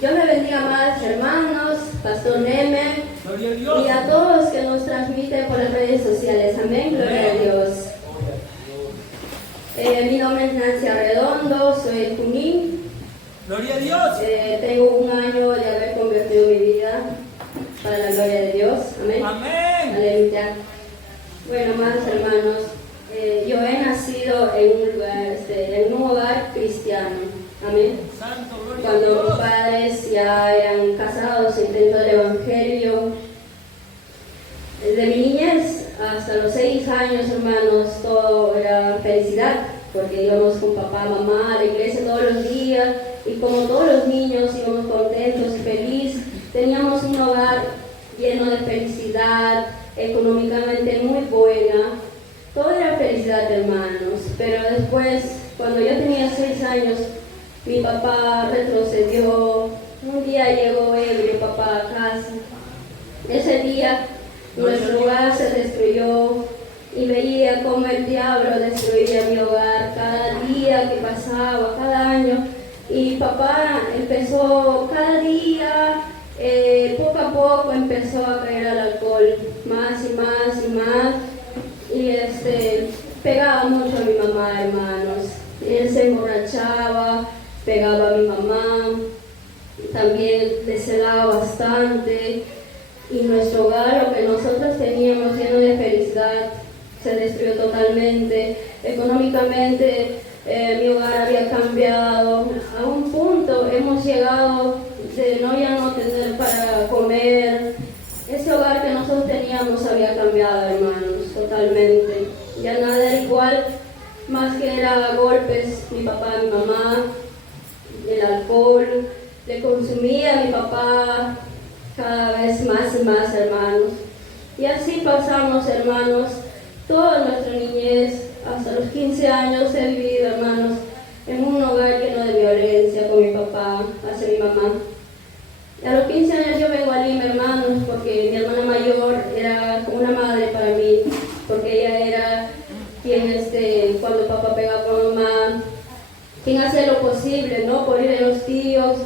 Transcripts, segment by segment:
Dios le bendiga más, hermanos, Pastor Neme, y a todos que nos transmiten por las redes sociales. Amén, gloria a Dios. Mi nombre es Nancy Arredondo, soy de Junín. Gloria a Dios. Tengo 1 año de haber convertido mi vida para la gloria de Dios. Amén. Amén. Aleluya. Bueno, más hermanos, yo he nacido en un lugar, en un hogar cristiano. Amén. Santo, gloria a Cuando mis Dios. padres ya eran casados dentro del Evangelio, desde mi niñez hasta los 6 años, hermanos, todo era felicidad, porque íbamos con papá, mamá a la iglesia todos los días, y como todos los niños íbamos contentos y felices, teníamos un hogar lleno de felicidad, económicamente muy buena, todo era felicidad, hermanos. Pero después, cuando yo tenía 6 años, mi papá retrocedió. Un día llegó ebrio papá a casa. Ese día nuestro hogar se destruyó y veía cómo el diablo destruía mi hogar cada día que pasaba, cada año. Y papá empezó cada día, poco a poco empezó a caer al alcohol, más y más y más. Y pegaba mucho a mi mamá, hermanos. Él se emborrachaba, pegaba a mi mamá, también le celaba bastante, y nuestro hogar, lo que nosotros teníamos lleno de felicidad, se destruyó totalmente. Económicamente mi hogar había cambiado, a un punto hemos llegado de ya no tener para comer. Ese hogar que nosotros teníamos había cambiado, hermanos, totalmente. Ya nada era igual, más que era golpes, mi papá, mi mamá, el alcohol, le consumía a mi papá cada vez más y más, hermanos. Y así pasamos, hermanos, toda nuestra niñez, hasta los 15 años he vivido, hermanos, en un hogar lleno de violencia con mi papá, hacia mi mamá. Y a los 15 años yo vengo a Lima, hermanos, porque mi hermana mayor era como una madre para mí, porque ella era quien, cuando papá pegaba con mamá, quien hacía lo posible, ¿no? Por ir a los tíos,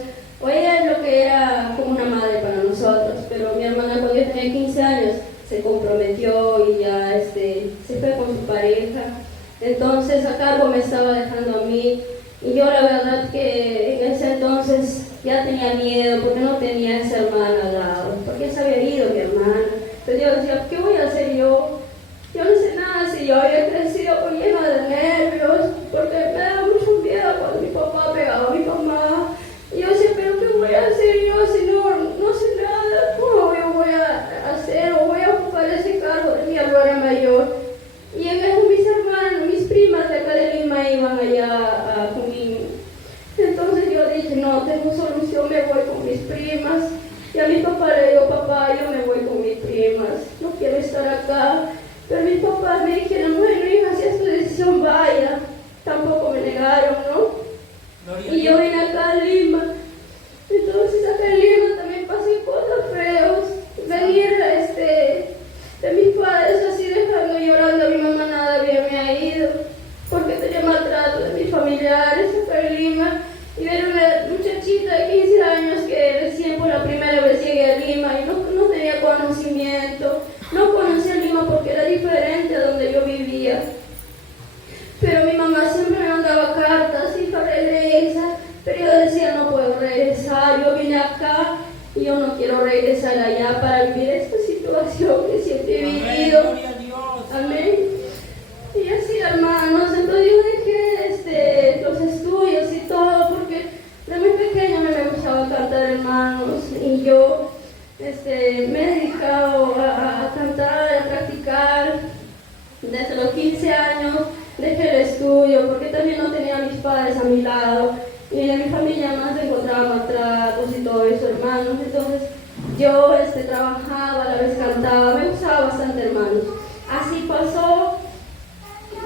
o ella es lo que era como una madre para nosotros. Pero mi hermana, cuando yo tenía 15 años, se comprometió y ya se fue con su pareja. Entonces a cargo me estaba dejando a mí, y yo la verdad que en ese entonces ya tenía miedo, porque no tenía esa hermana al lado, porque se había ido mi hermana. Pero yo decía, ¿qué voy a hacer yo? Yo no sé nada, si yo había crecido llena de nervios, porque me daba mucho miedo cuando mi papá pegaba a mi mamá. Y yo decía, ¿pero qué voy a hacer yo si no sé nada? ¿Cómo yo voy a hacer o voy a ocupar ese cargo de mi hermana mayor? Y en eso mis hermanas, mis primas de acá de Lima iban allá a Junín. Entonces yo dije, no, tengo solución, me voy con mis primas. Y a mi papá le digo, papá, yo me voy con mis primas, no quiero estar acá. Pero mis papás me dijeron, bueno, hija, si es tu decisión, vaya. Tampoco me negaron, ¿no? Y yo vine acá a Lima. Entonces acá en Lima también pasé cosas feas. Venir de mis padres así dejando llorando a mi mamá, nada bien me ha ido, porque tenía maltrato de mis familiares acá en Lima. Y ver una muchachita de 15 años que recién por la primera vez llegué a Lima y no tenía conocimiento, no conocía Lima porque era diferente a donde yo vivía. Pero mi mamá siempre me mandaba cartas, hija, regresa. Pero yo decía, no puedo regresar, yo vine acá y yo no quiero regresar allá para vivir esta situación que siempre he vivido. Amén. Y así, hermanos, entonces yo dejé los estudios y todo, porque de muy pequeña me gustaba cantar, hermanos, y yo me he dedicado a cantar, a practicar. Desde los 15 años dejé el estudio, porque también no tenía a mis padres a mi lado, y en mi familia más encontraba maltratos y todo eso, hermanos. Entonces yo trabajaba, a la vez cantaba, me gustaba bastante, hermanos. Así pasó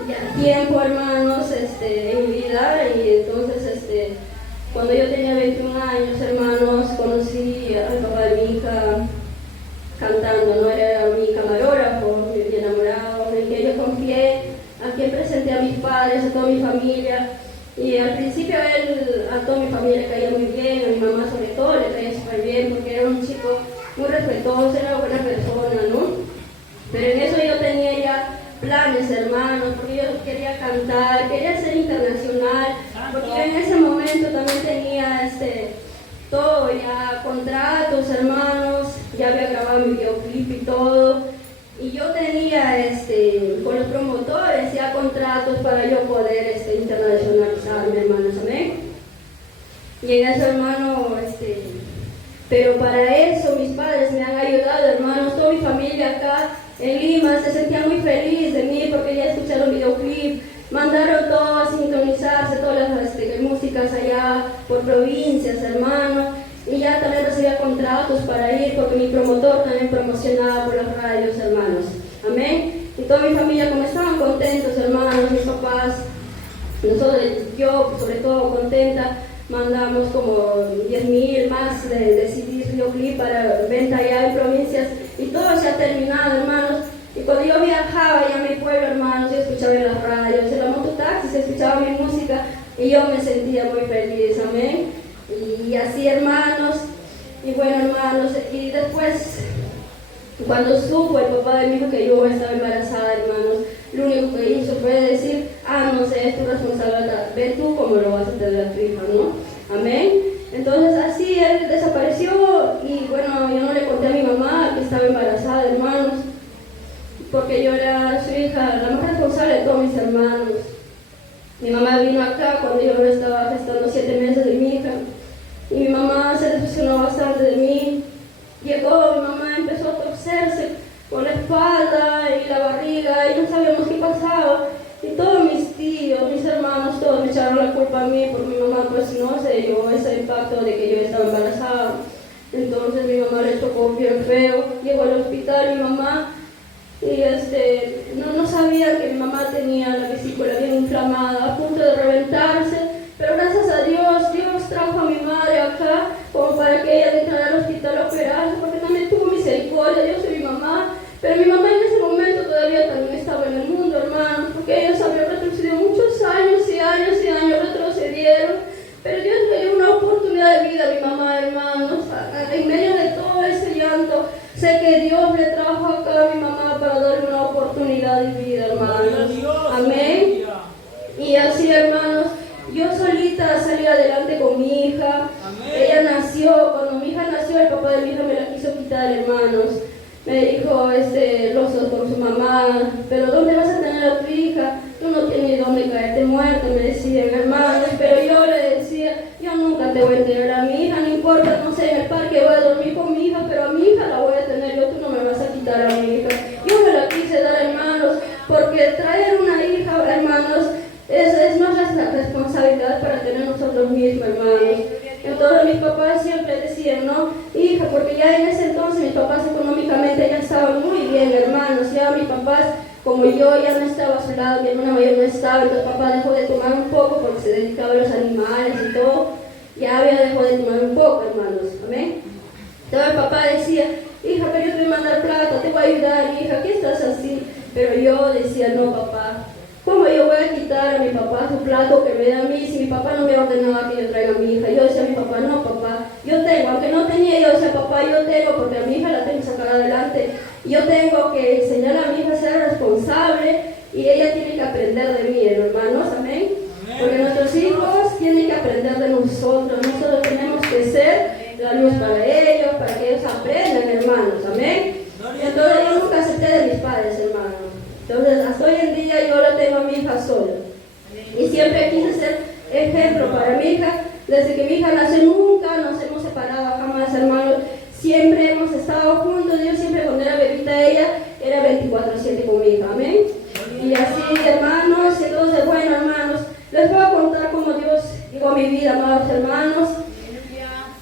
ya tiempo, hermanos, en mi vida, y entonces cuando yo tenía 21 años, hermanos, conocí al papá de mi hija cantando, no era mi camarógrafo, mi enamorado, en que yo confié, a quien presenté a mis padres, a toda mi familia. Y al principio a toda mi familia le caía muy bien, a mi mamá sobre todo que todos eran buenas personas, ¿no? Pero en eso yo tenía ya planes, hermanos, porque yo quería cantar, quería ser internacional, porque yo en ese momento también tenía todo ya, contratos, hermanos, ya había grabado mi videoclip y todo, y yo tenía con los promotores ya contratos para yo poder internacionalizarme, hermanos, amén. Y en eso, hermano, pero para eso mis padres me han ayudado, hermanos, toda mi familia acá en Lima se sentía muy feliz de mí porque ya escucharon videoclip, mandaron todo a sintonizarse, todas las músicas allá por provincias, hermano, y ya también recibía contratos para ir porque mi promotor también promocionaba por las radios, hermanos, amén. Y toda mi familia como estaban contentos, hermanos, mis papás, nosotros, yo sobre todo contenta. Mandamos como 10,000 más de CDs, videoclip para venta allá en provincias y todo se ha terminado, hermanos. Y cuando yo viajaba ya a mi pueblo, hermanos, yo escuchaba en las radios, en la mototaxi se escuchaba mi música y yo me sentía muy feliz, amén. Y así, hermanos, y bueno, hermanos, y después, cuando supo el papá de mi hijo que yo estaba embarazada, hermanos, lo único que hizo fue decir, no sé, es tu responsabilidad, ve tú cómo lo vas a tener a tu hija, ¿no? Amén. Entonces así él desapareció y bueno, yo no le conté a mi mamá que estaba embarazada, hermanos, porque yo era su hija, la más responsable de todos mis hermanos. Mi mamá vino acá cuando yo estaba gestando 7 meses de mi hija y mi mamá se decepcionó bastante de mí. Llegó, mi mamá empezó a torcerse por la espalda y la barriga y no sabíamos qué pasaba. Y todos mis tíos, mis hermanos, todos me echaron la culpa a mí porque mi mamá pues no se dio ese impacto de que yo estaba embarazada. Entonces mi mamá le tocó bien feo, llegó al hospital mi mamá y no sabía que mi mamá tenía la vesícula bien inflamada, a punto de reventarse, pero gracias a Dios, Dios trajo a mi madre acá como para que ella entrara al hospital a operarse, porque también tuvo misericordia, Dios y mi mamá. Pero mi mamá en ese momento todavía también estaba en el mundo, hermanos, porque ellos habían retrocedido muchos años y años y años, retrocedieron. Pero Dios le dio una oportunidad de vida a mi mamá, hermanos. En medio de todo ese llanto, sé que Dios le trajo acá a mi mamá para darle una oportunidad de vida, hermanos. Amén. Y así, hermanos, yo solita salí adelante con mi hija. Ella nació, cuando mi hija nació, el papá de mi hija me la quiso quitar, hermanos. Me dijo los dos con su mamá, pero ¿dónde vas a tener a tu hija? Tú no tienes dónde caerte muerto, me decían, hermanos. Pero yo le decía, yo nunca te voy a tener a mi hija, no importa, no sé, en el parque voy a dormir con mi hija, pero a mi hija la voy a tener yo, tú no me vas a quitar a mi hija. Yo me la quise dar, hermanos, porque traer una hija, hermanos, es nuestra responsabilidad para tener nosotros mismos, hermanos. Entonces mis papás siempre decían, no, hija, porque ya en ese entonces mis papás económicamente ya estaban muy bien, hermanos. Ya mis papás, como yo ya no estaba a su lado, mi hermana mayor no estaba, entonces papá dejó de tomar un poco porque se dedicaba a los animales y todo. Ya había dejado de tomar un poco, hermanos, amén. Entonces el papá decía, hija, pero yo te voy a mandar plata, te voy a ayudar, hija, ¿qué estás así? Pero yo decía, no, papá, ¿cómo yo voy a quitar a mi papá su plato que me da a mí si mi papá no me ordenaba que yo traiga a mi hija? Yo decía a mi papá, no, papá, yo tengo, aunque no tenía, yo decía, papá, yo tengo, porque a mi hija la tengo que sacar adelante. Yo tengo que enseñar a mi hija a ser responsable y ella tiene que aprender de mí, hermanos, amén. Porque nuestros hijos tienen que aprender de nosotros tenemos que ser la luz para ellos, para que ellos aprendan, hermanos, amén. Entonces yo nunca acepté de mis padres, hermanos. Entonces, hasta hoy en día yo la tengo a mi hija sola. Y siempre quise ser ejemplo para mi hija. Desde que mi hija nació nunca nos hemos separado, jamás, hermanos. Siempre hemos estado juntos. Yo siempre cuando era bebita ella era 24/7 con mi hija, amén. Y así, hermanos, entonces, bueno, hermanos, les voy a contar cómo Dios llegó a mi vida, amados hermanos.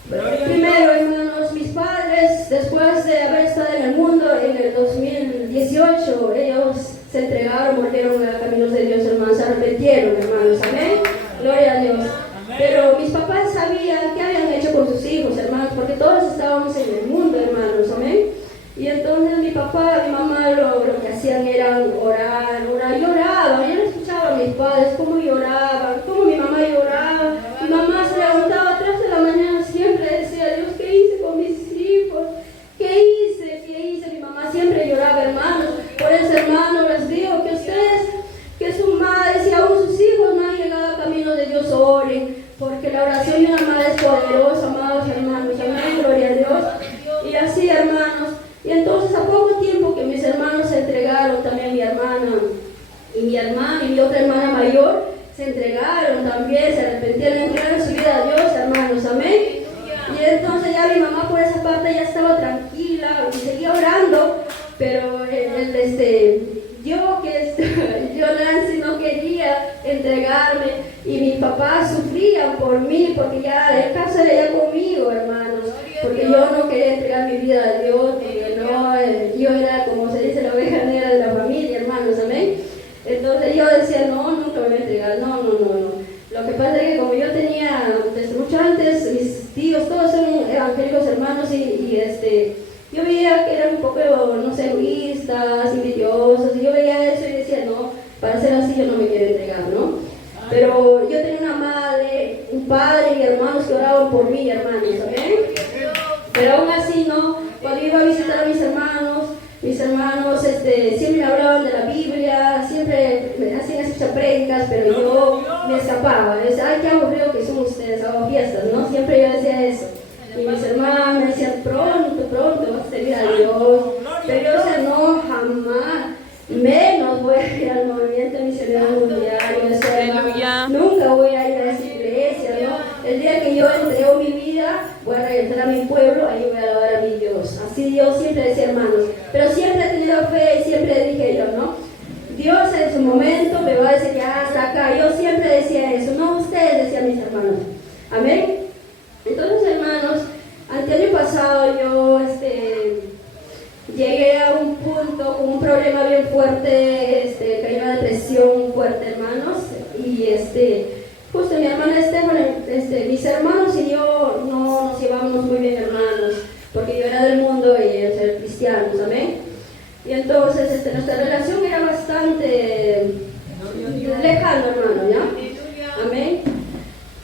Primero, hermanos, mis padres, después de haber estado en el mundo en el 2018, ellos se entregaron, volvieron a caminos de Dios, hermanos, se arrepintieron, hermanos, amén, gloria a Dios. Pero mis papás sabían qué habían hecho con sus hijos, hermanos, porque todos estábamos en el mundo, hermanos, amén. Y entonces mi papá y mi mamá lo que hacían era orar, lloraban, poderoso, amados hermanos. Amén, gloria a Dios. Y así, hermanos. Y entonces a poco tiempo que mis hermanos se entregaron, también mi hermana y mi otra hermana mayor, se entregaron también, se arrepintieron, entregaron su vida a Dios, hermanos. Amén. Y entonces ya mi mamá por esa parte ya estaba tranquila y seguía orando, pero yo Nancy no quería entregarme y mi papá sufría por mí porque ya el caso era ya conmigo, hermanos, porque yo no quería entregar mi vida a Dios, porque yo era, como se dice, la oveja negra de la familia, hermanos. Amén. Entonces yo decía, no, nunca me voy a entregar, no. Lo que pasa es que como yo tenía, desde mucho antes, mis tíos, todos son evangélicos, hermanos, yo veía que eran un poco, no sé, egoístas, envidiosos, y yo veía eso y decía, no, para ser así yo no me quiero entregar, ¿no? Pero yo tenía una madre, un padre y hermanos que oraban por mí, hermanos, ¿amén? Pero aún así, ¿no? Cuando iba a visitar a mis hermanos siempre me hablaban de la Biblia, siempre me hacían escuchar prédicas, pero yo me escapaba. Yo decía, ay, qué aburrido que son ustedes, hago fiestas, ¿no? Siempre yo decía eso. Y mis hermanos me decían, pronto vas a servir a Dios. Pero yo decía, no, jamás, menos voy a ir al movimiento misionero mundial. Yo decía, nunca voy a ir a esa iglesia, ¿no? El día que yo entrego mi vida, voy a regresar a mi pueblo, ahí voy a alabar a mi Dios. Así Dios siempre decía, hermanos. Pero siempre he tenido fe y siempre dije yo, ¿no? Dios en su momento me va a decir, ya hasta acá. Yo siempre decía eso, no ustedes, decían mis hermanos. Amén. Entonces, hermanos, el año pasado yo llegué a un punto con un problema bien fuerte, caí en una depresión fuerte, hermanos, y justo mi hermana Estefan, mis hermanos y yo no nos llevamos muy bien, hermanos, porque yo era del mundo y ellos eran cristianos, amén. Y entonces nuestra relación era bastante lejana, hermano, ¿ya? Amén.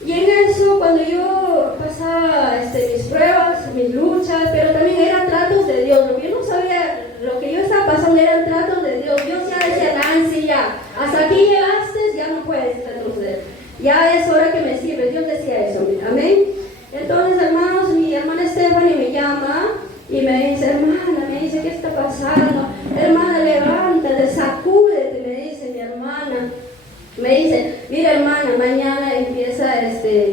Y en eso, cuando yo pasaba mis pruebas, mis luchas, pero también eran tratos de Dios, lo que yo no sabía, lo que yo estaba pasando eran tratos de Dios. Dios ya decía, Nancy, ya, hasta aquí llegaste, ya no puedes retroceder, ya es hora que me sirves. Dios decía eso, amén. Entonces, hermanos, mi hermana Stephanie me llama y me dice, hermana, ¿qué está pasando? Hermana, levántate, sacúdete, me dice mi hermana. Me dice, mira, hermana, mañana empieza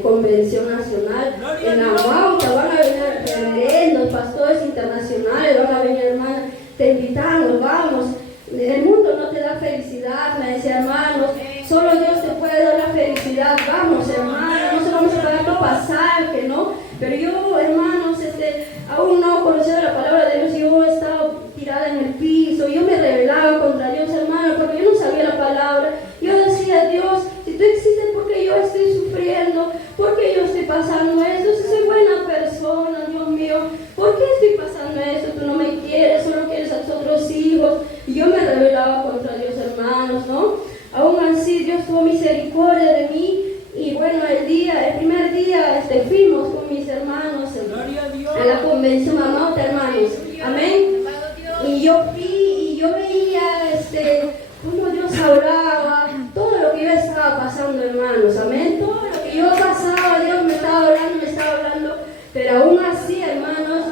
convención nacional en Aguauta, van a venir reverendos, pastores internacionales, van a venir, hermana, te invitamos, vamos. El mundo no te da felicidad, me decía, hermanos, solo Dios te puede dar la felicidad, vamos, hermana, no se vamos a pagar tu pasaje, ¿no? Pero yo, hermanos, aún no conocía la palabra de Dios, yo estaba tirada en el piso, yo me rebelaba contra Dios, hermano, porque yo no sabía la palabra. Yo decía, Dios, si tú existes, ¿por qué yo estoy sufriendo? ¿Por qué yo estoy pasando esto? Si soy buena persona, Dios mío, ¿por qué estoy pasando esto? Tú no me quieres, solo quieres a tus otros hijos. Y yo me rebelaba contra Dios, hermanos, ¿no? Aún así, Dios tuvo misericordia de mí. Y bueno, el primer día fuimos con mis hermanos a la convención Mamauta, hermanos. Amén. Y yo fui y yo veía cómo Dios hablaba, todo lo que yo estaba pasando, hermanos. Amén. Todo lo que yo pasaba, Dios me estaba hablando. Pero aún así, hermanos,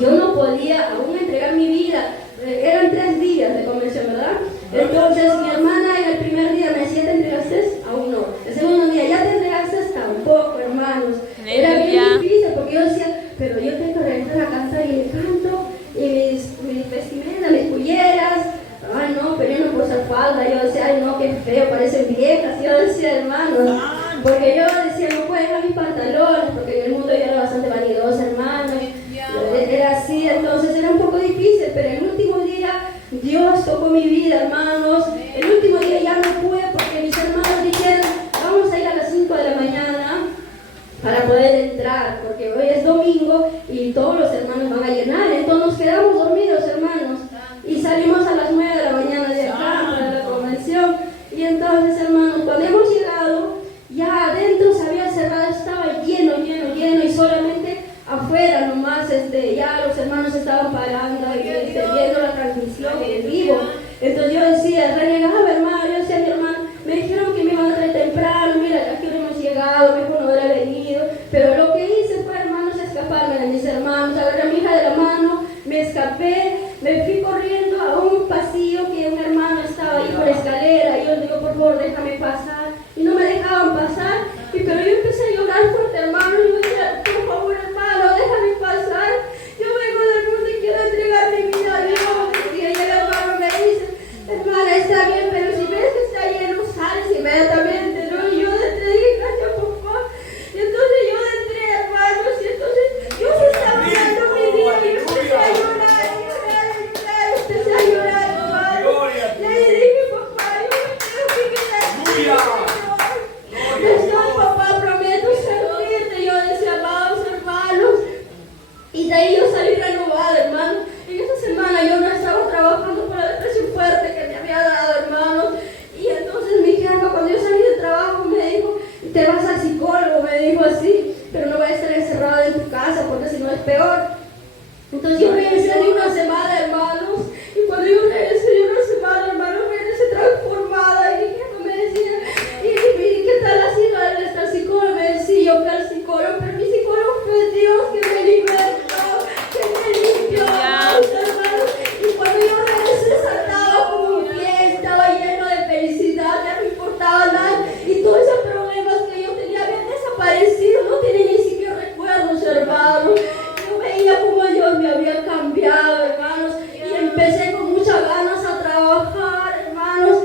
yo no podía aún entregar mi vida. Eran 3 días de convención, ¿verdad? Entonces mi hermana en el primer día me decía, ¿te entregaste? Aún no. El segundo día, ¿ya te entregaste? Tampoco, hermanos. Era bien difícil porque yo decía, pero yo tengo que regresar a casa y el canto y mis vestimentas, mis culleras. Ay, no, pero yo no puedo usar falda. Yo decía, ay, no, qué feo, parecen viejas. Yo decía, hermanos, porque yo decía, no puedo dejar mis pantalones, porque en el mundo yo era bastante vanidosa, hermanos. Era así, entonces era un poco difícil, pero el último día Dios tocó mi vida, hermanos. El último día ya no pude porque mis hermanos dijeron, vamos a ir a las 5 de la mañana para poder entrar, porque hoy es domingo y todos los hermanos van a llenar. Entonces nos quedamos dormidos, hermanos, y salimos a las 9 de la mañana de acá para la convención. Y entonces, hermanos, cuando hemos llegado, ya adentro se había cerrado, estaba lleno, y solamente afuera nomás, ya los hermanos estaban parando y viendo la transmisión en vivo. Entonces yo decía, renegaba, hermano, yo decía a mi hermano, me dijeron que me iban a traer temprano, mira, aquí hemos llegado, mejor no hubiera venido, pero lo de mis hermanos, agarré a mi hija de la mano, me escapé, me fui corriendo a un pasillo que un hermano estaba ahí por la escalera, y yo le digo, por favor, déjame pasar, y no me dejaban pasar, pero yo empecé a llorar fuerte, hermano, y yo decía, por favor, hermano, déjame pasar, yo vengo del mundo y quiero entregar mi vida a Dios, y el hermano me dice, hermana, está bien, pero si ves que está lleno, sales inmediatamente, ¿no? Y yo le dije, gracias, papá, y entonces yo entré, hermanos, y entonces yo se estaba dando mi vida, y yo empecé a llorar, empecé a llorar, hermano, y ahí dije, papá, yo me quiero vivir Señor, papá, prometo servirte, yo decía, vamos, hermanos, y de ahí yo salí renovada, hermano. En esta semana yo no estaba trabajando por la depresión fuerte que me había dado, hermanos. Y entonces mi jefa, cuando yo salí del trabajo, me dijo, te vas al psicólogo, me dijo así, pero no voy a estar encerrada en tu casa porque si no es peor. Entonces yo regresé de una semana, hermanos, y cuando yo regresé de una semana, hermanos, regresé transformada. Y mi jefa me decía, ¿y qué tal ha sido al psicólogo? Me decía, yo fui al psicólogo, pero mi psicólogo fue Dios que me libertó, que me limpió, hermanos. Y cuando yo regresé, saltaba como un pie, estaba lleno de felicidad, ya no me importaba nada. Y todos esos problemas que yo tenía habían desaparecido, no tenía ni siquiera recuerdos, hermanos. Yo veía cómo Dios me había cambiado, hermanos, y empecé con muchas ganas a trabajar, hermanos.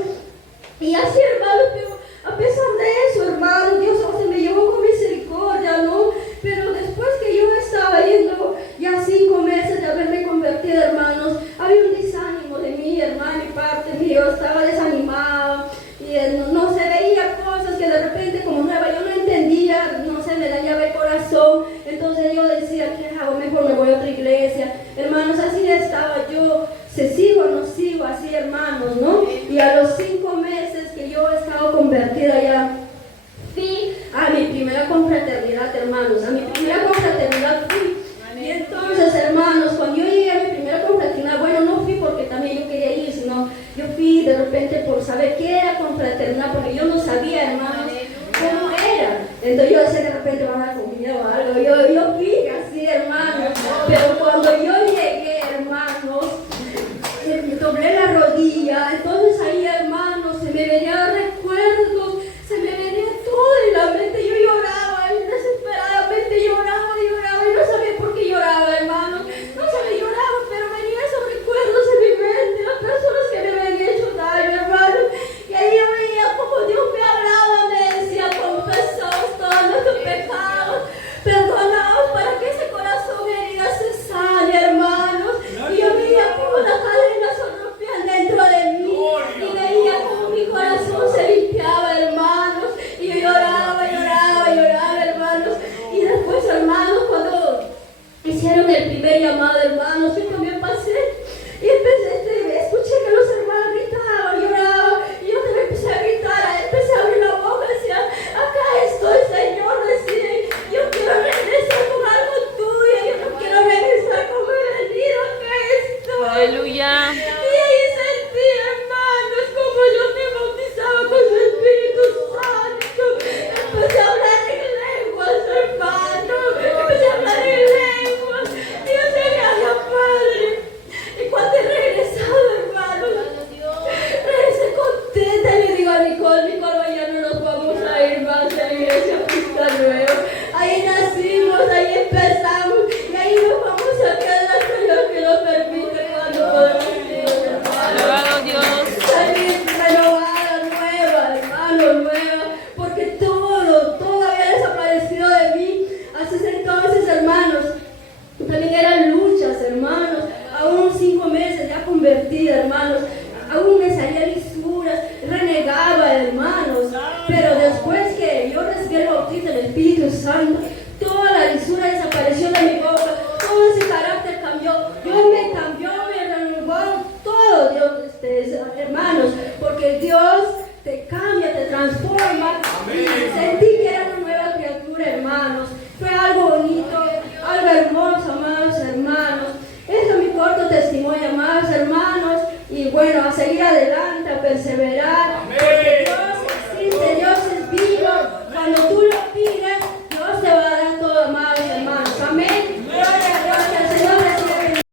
Y así, hermanos, pero a pesar de eso, hermanos, Dios se me llevó con misericordia, ¿no? Pero después que yo estaba yendo ya 5 meses de haberme convertido, hermanos, había un desánimo de mí, hermano, y parte mío, estaba desanimado, y no se veía cosas que de repente como nueva, yo no entendía, no se me dañaba el corazón, entonces yo decía, ¿qué hago? Mejor me voy a otra iglesia, hermanos, así estaba yo, se sigo o no sigo, así, hermanos, ¿no? Y a los 5 meses que yo estaba convertida ya, fui a mi primera confraternidad, hermanos, a mi primera confraternidad fui. Y entonces, hermanos, cuando yo llegué a mi primera confraternidad, bueno, no fui porque también yo quería ir, sino yo fui de repente por saber qué era confraternidad, porque yo no sabía, hermanos, cómo era. Entonces yo decía, de repente van a comida o algo, yo fui así, hermanos, pero cuando yo llegué, hermanos, me doblé la rodilla, entonces ahí, hermanos, se me venían recuerdos, se me venía todo en la mente, yo lloraba, y desesperadamente lloraba y no sabía por qué lloraba, hermanos, no sabía lloraba, pero venían esos recuerdos en mi mente, las personas que me habían hecho daño, hermanos, y ahí yo veía como Dios me hablaba, me decía, confesamos todos nuestros pecados, perdonaos para que ese corazón herido se sane, hermanos, y yo veía como las cadenas se rompían dentro de mí, y veía como mi corazón se limpiaba, hermanos, y yo lloraba, hermanos, y después, hermanos, cuando hicieron el primer llamado, hermanos, yo también pasé, y escuché que los hermanos gritaban, lloraban, y yo también empecé a gritar, empecé a abrir la boca, decía, acá estoy, Señor, decía, yo quiero regresar con algo tuyo, yo no quiero regresar como he venido, acá estoy. Aleluya. Y ahí sentí, hermanos, como yo me bautizaba con su Espíritu Santo. Empecé a hablar en lenguas, hermano. Empecé a hablar en lenguas. Y yo decía, gracias, Padre. Y cuando he regresado, hermanos, regresé contenta. Y le digo a Nicole, ya no nos vamos a ir más a la iglesia Pista Nueva. Ahí nacimos, ahí empezamos. Y ahí nos vamos a quedar hasta Dios que lo permite cuando podemos ir, hermano. Alabado Dios. Salir renovada, nueva, hermano, nueva, porque todo había desaparecido de mí. Así es entonces, hermanos, también eran luchas, hermanos, aún 5 meses ya convertida, hermanos, aún me salían lisuras, renegaba, hermanos, pero después que yo recibí el bautismo del Espíritu Santo, toda la lisura desapareció de mi boca, todo ese carácter cambió, Dios me cambió, me renovó, todo Dios, hermanos, porque Dios te cambia, te transforma. Sentí que era una nueva criatura, hermanos. Fue algo bonito, algo hermoso, amados hermanos. Eso es mi corto testimonio, amados hermanos. Y bueno, a seguir adelante, a perseverar.